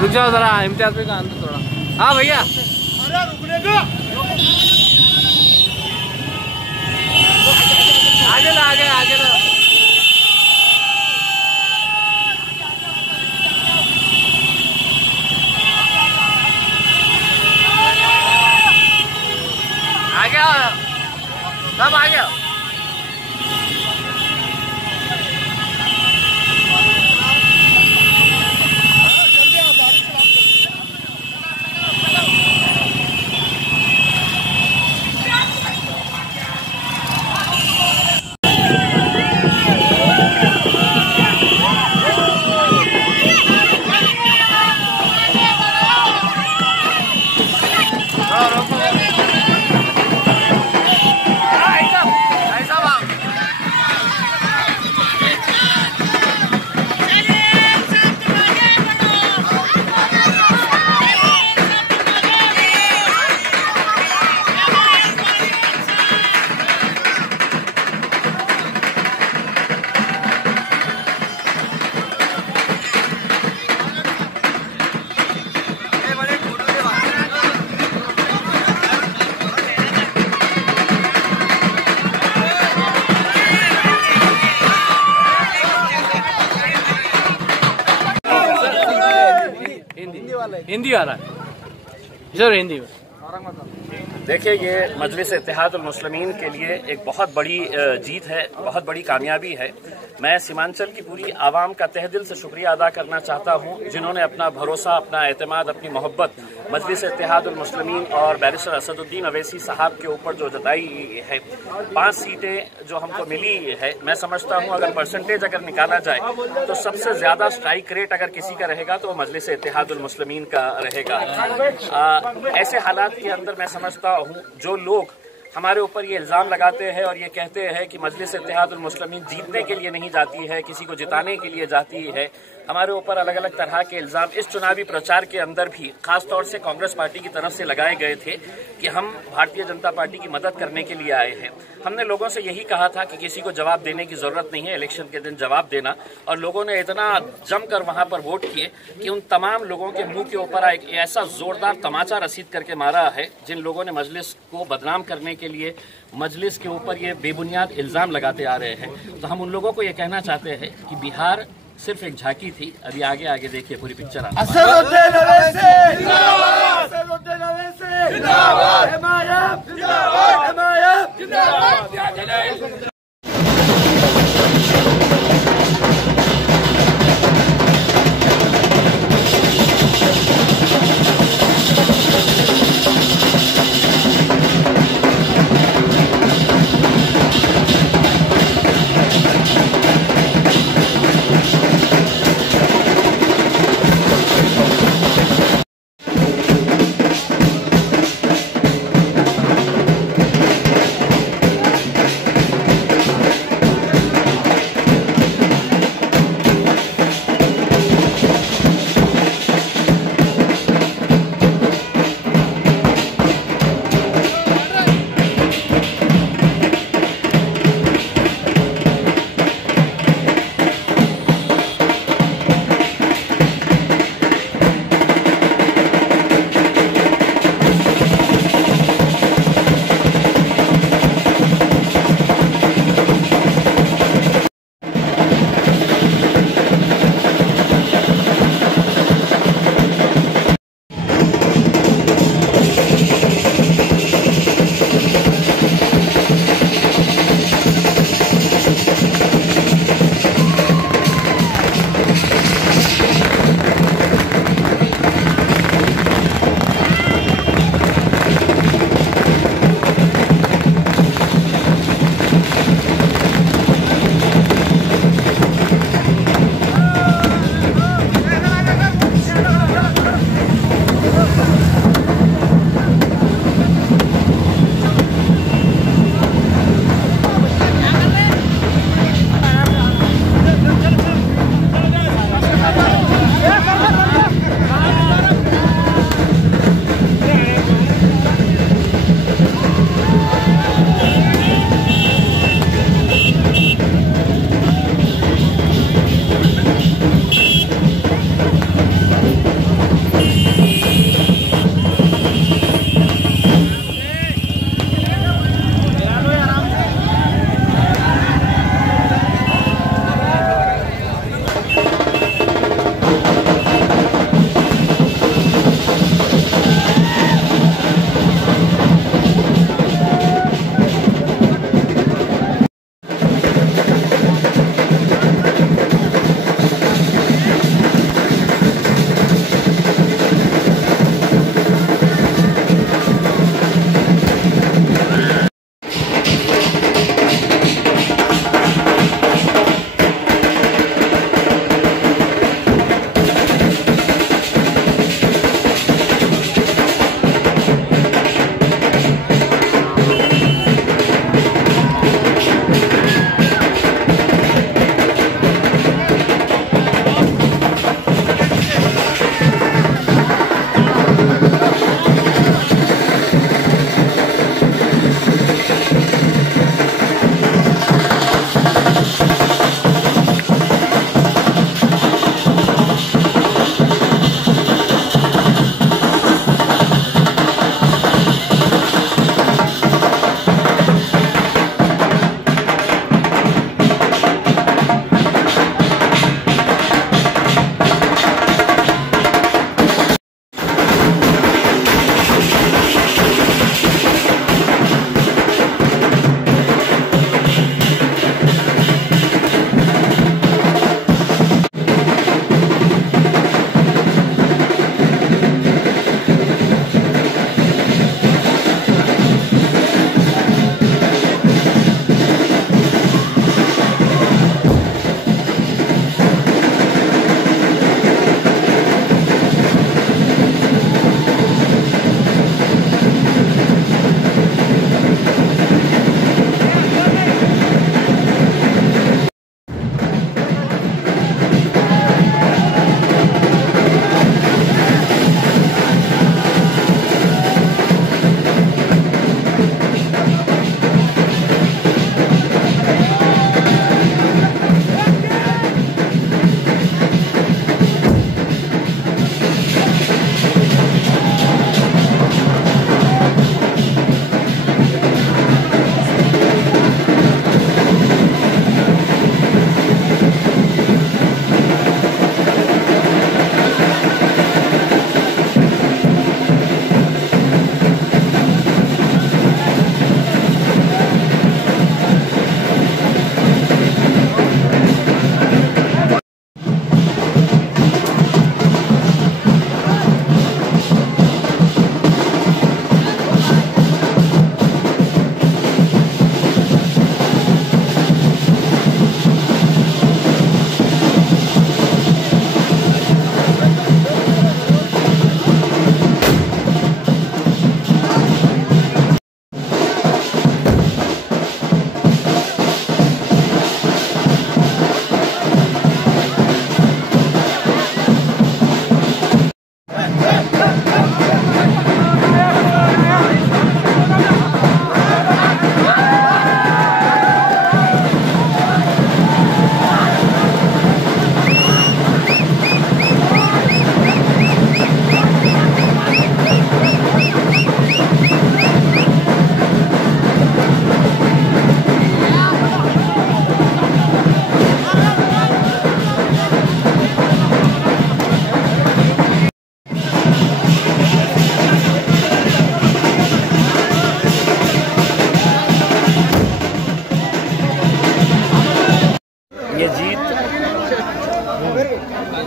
रुक जाओ जरा, इम्तियाज भाई का अंदर थोड़ा। हाँ भैया, अरे रुकने दो, आगे ला, आगे आगे ला। आगे आओ, सब आगे आओ। हिंदी वाला है, हिंदी में। देखिए, ये मजलिस इत्तेहादुल मुस्लिमीन के लिए एक बहुत बड़ी जीत है, बहुत बड़ी कामयाबी है। मैं सीमांचल की पूरी आवाम का तहे दिल से शुक्रिया अदा करना चाहता हूँ, जिन्होंने अपना भरोसा, अपना एतमाद, अपनी मोहब्बत मजलिस इत्तेहादुल मुस्लिमीन और बैरिस्टर असदुद्दीन अवैसी साहब के ऊपर जो जताई है। 5 सीटें जो हमको मिली है, मैं समझता हूँ अगर परसेंटेज अगर निकाला जाए तो सबसे ज्यादा स्ट्राइक रेट अगर किसी का रहेगा तो मजलिस इत्तेहादुल मुस्लिमीन का रहेगा। ऐसे हालात के अंदर मैं समझता हूँ जो लोग हमारे ऊपर ये इल्ज़ाम लगाते हैं और ये कहते हैं कि मजलिस इत्तेहादुल मुस्लिमीन जीतने के लिए नहीं जाती है, किसी को जिताने के लिए जाती है, हमारे ऊपर अलग अलग तरह के इल्ज़ाम इस चुनावी प्रचार के अंदर भी खास तौर से कांग्रेस पार्टी की तरफ से लगाए गए थे कि हम भारतीय जनता पार्टी की मदद करने के लिए आए हैं। हमने लोगों से यही कहा था कि किसी को जवाब देने की जरूरत नहीं है, इलेक्शन के दिन जवाब देना, और लोगों ने इतना जमकर वहां पर वोट किए कि उन तमाम लोगों के मुंह के ऊपर एक ऐसा जोरदार तमाचा रसीद करके मारा है जिन लोगों ने मजलिस को बदनाम करने के लिए मजलिस के ऊपर ये बेबुनियाद इल्ज़ाम लगाते आ रहे हैं। तो हम उन लोगों को ये कहना चाहते हैं कि बिहार सिर्फ एक झांकी थी, अभी आगे आगे देखिए पूरी पिक्चर आ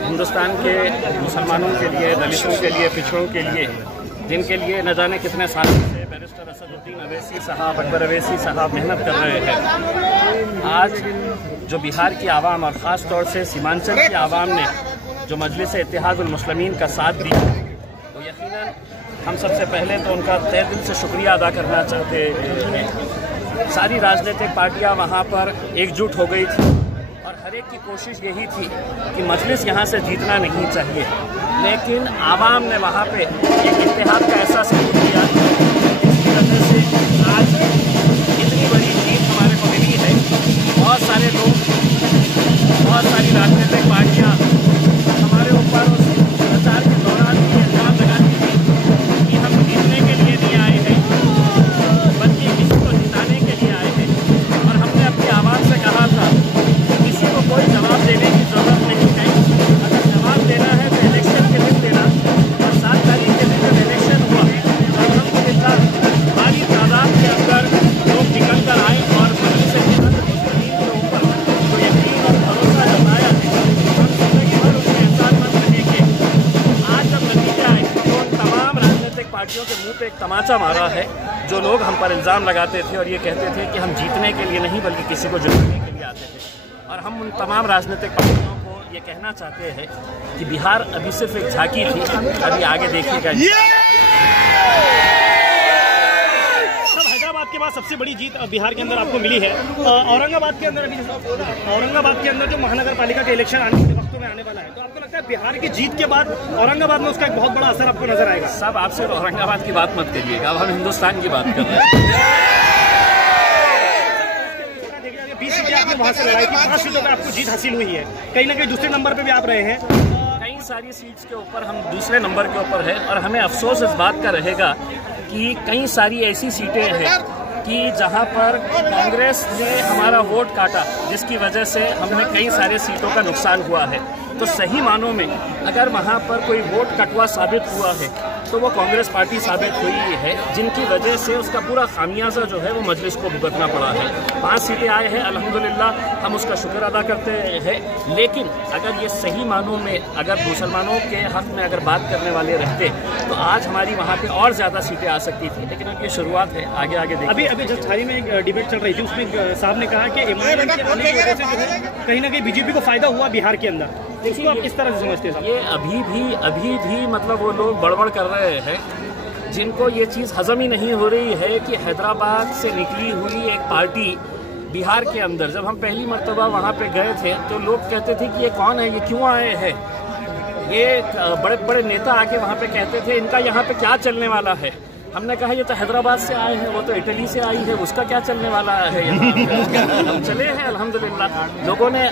हिंदुस्तान के मुसलमानों के लिए, दलितों के लिए, पिछड़ों के लिए, जिनके लिए न जाने कितने साल से बैरिस्टर असदुद्दीन अवैसी साहब, अकबर अवैसी साहब मेहनत कर रहे हैं। आज जो बिहार की आवाम और ख़ास तौर से सीमांचल की आवाम ने जो मजलिस इत्तेहादुल मुस्लिमीन का साथ दिया, तो यकीनन हम सबसे पहले तो उनका तहे दिल से शुक्रिया अदा करना चाहते हैं। सारी राजनीतिक पार्टियां वहां पर एकजुट हो गई थी और हर एक की कोशिश यही थी कि मजलिस यहाँ से जीतना नहीं चाहिए, लेकिन आवाम ने वहाँ पे एक इत्तेहाद का ऐसा सबूत दिया, जिसकी वजह से आज इतनी बड़ी जीत हमारे को मिली है। बहुत सारे लोग, बहुत सारी राजनीतिक पार्टियाँ हमारे ऊपर उस प्रचार के दौरान भी इल्जाम लगाती थी कि हम जीतने के लिए नहीं आए हैं, बल्कि किसी को जिताने के लिए आए हैं। और हमने अपनी आवाज़ से कहा था कि किसी को कोई जवाब देने की ज़रूरत नहीं है। अगर जवाब देना है तो इलेक्शन के दिन देना। और 7 तारीख के दिन जब इलेक्शन हुआ तो अल्हम्दुलिल्लाह भारी तादाद के अंदर लोग निकल कर आए और मजलिस इत्तेहादुल मुस्लिमीन के ऊपर जो यकीन और भरोसा जताया है, हम जिंदगी भर उसके एहसानमंद रहेंगे। आज जब नतीजा है तो उन तमाम राजनीतिक पार्टियों के मुंह पे एक तमाचा मारा है, जो लोग हम पर इल्ज़ाम लगाते थे और ये कहते थे कि हम जीतने के लिए नहीं बल्कि किसी को जिताने के लिए आते थे। और हम उन तमाम राजनीतिक पार्टियों को ये कहना चाहते हैं कि बिहार अभी सिर्फ एक झांकी थी, अभी आगे देखिएगा। हैदराबाद के बाद सबसे बड़ी जीत बिहार के अंदर आपको मिली है। औरंगाबाद के अंदर जो महानगर पालिका के इलेक्शन आने वाले वक्तों में आने वाला है, तो आपको लगता है बिहार की जीत के बाद औरंगाबाद में उसका एक बहुत बड़ा असर आपको नजर आएगा? सब आप सिर्फ औरंगाबाद की बात मत करिएगा, अब हम हिंदुस्तान की बात कर रहे हैं। 20 सीटें आपने वहाँ से लड़ाई थी, 5 सीटों पर आपको जीत हासिल हुई है, कहीं ना कहीं दूसरे नंबर पे भी आप रहे हैं। कई सारी सीट्स के ऊपर हम दूसरे नंबर के ऊपर है और हमें अफसोस इस बात का रहेगा कि कई सारी ऐसी सीटें हैं कि जहां पर कांग्रेस ने हमारा वोट काटा, जिसकी वजह से हमें कई सारे सीटों का नुकसान हुआ है। तो सही मानों में अगर वहां पर कोई वोट कटवा साबित हुआ है तो वो कांग्रेस पार्टी साबित हुई है, जिनकी वजह से उसका पूरा खामियाजा जो है वो मजलिस को भुगतना पड़ा है। 5 सीटें आए हैं, अल्हम्दुलिल्लाह हम उसका शुक्र अदा करते हैं। लेकिन अगर ये सही मानों में अगर मुसलमानों के हक में अगर बात करने वाले रहते तो आज हमारी वहाँ पे और ज़्यादा सीटें आ सकती थी, लेकिन अब ये शुरुआत है, आगे आगे देखिए। अभी जस्ट हाल ही में एक डिबेट चल रही थी, उसमें साहब ने कहा कि एमआईएम के आने की वजह से जो है कहीं ना कहीं बीजेपी को फायदा हुआ बिहार के अंदर। इसको आप किस तरह से समझते हैं? ये अभी भी मतलब वो लोग बड़बड़ कर रहे हैं, जिनको ये चीज़ हजम ही नहीं हो रही है कि हैदराबाद से निकली हुई एक पार्टी बिहार के अंदर, जब हम पहली मर्तबा वहाँ पे गए थे तो लोग कहते थे कि ये कौन है, ये क्यों आए हैं। ये बड़े बड़े नेता आके वहाँ पे कहते थे इनका यहाँ पे क्या चलने वाला है। हमने कहा ये तो हैदराबाद से आए हैं, वो तो इटली से आई है, उसका क्या चलने वाला है यहाँ। हम चले हैं अल्हम्दुलिल्लाह, लोगों ने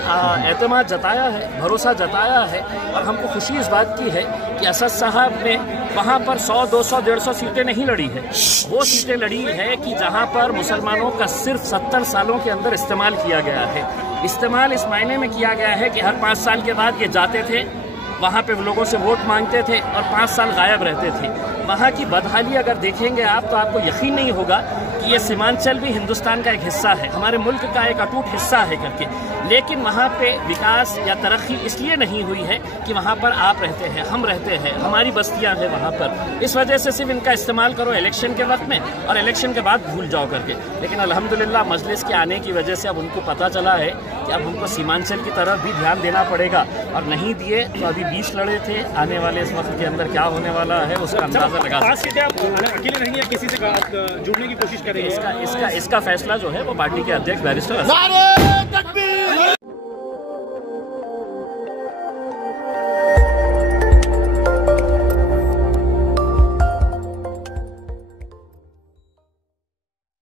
एतमाद जताया है, भरोसा जताया है और हमको खुशी इस बात की है कि असद साहब ने वहाँ पर 100, 200, 150 सीटें नहीं लड़ी है। वो सीटें लड़ी है कि जहाँ पर मुसलमानों का सिर्फ 70 सालों के अंदर इस्तेमाल किया गया है। इस्तेमाल इस मायने में किया गया है कि हर 5 साल के बाद ये जाते थे, वहाँ पे लोगों से वोट मांगते थे और 5 साल गायब रहते थे। वहाँ की बदहाली अगर देखेंगे आप तो आपको यकीन नहीं होगा कि ये सीमांचल भी हिंदुस्तान का एक हिस्सा है, हमारे मुल्क का एक अटूट हिस्सा है करके। लेकिन वहाँ पे विकास या तरक्की इसलिए नहीं हुई है कि वहाँ पर आप रहते हैं, हम रहते हैं, हमारी बस्तियाँ हैं वहाँ पर। इस वजह से सिर्फ इनका इस्तेमाल करो इलेक्शन के वक्त में और इलेक्शन के बाद भूल जाओ करके। लेकिन अल्हम्दुलिल्लाह मजलिस के आने की वजह से अब उनको पता चला है कि अब हमको सीमांचल की तरफ भी ध्यान देना पड़ेगा, और नहीं दिए तो अभी 20 लड़े थे, आने वाले इस वक्त के अंदर क्या होने वाला है उसका अंदाजा लगा। अकेले रहेंगे या किसी से जुड़ने की कोशिश करेंगे? इसका फैसला जो है वो पार्टी के अध्यक्ष बैरिस्टर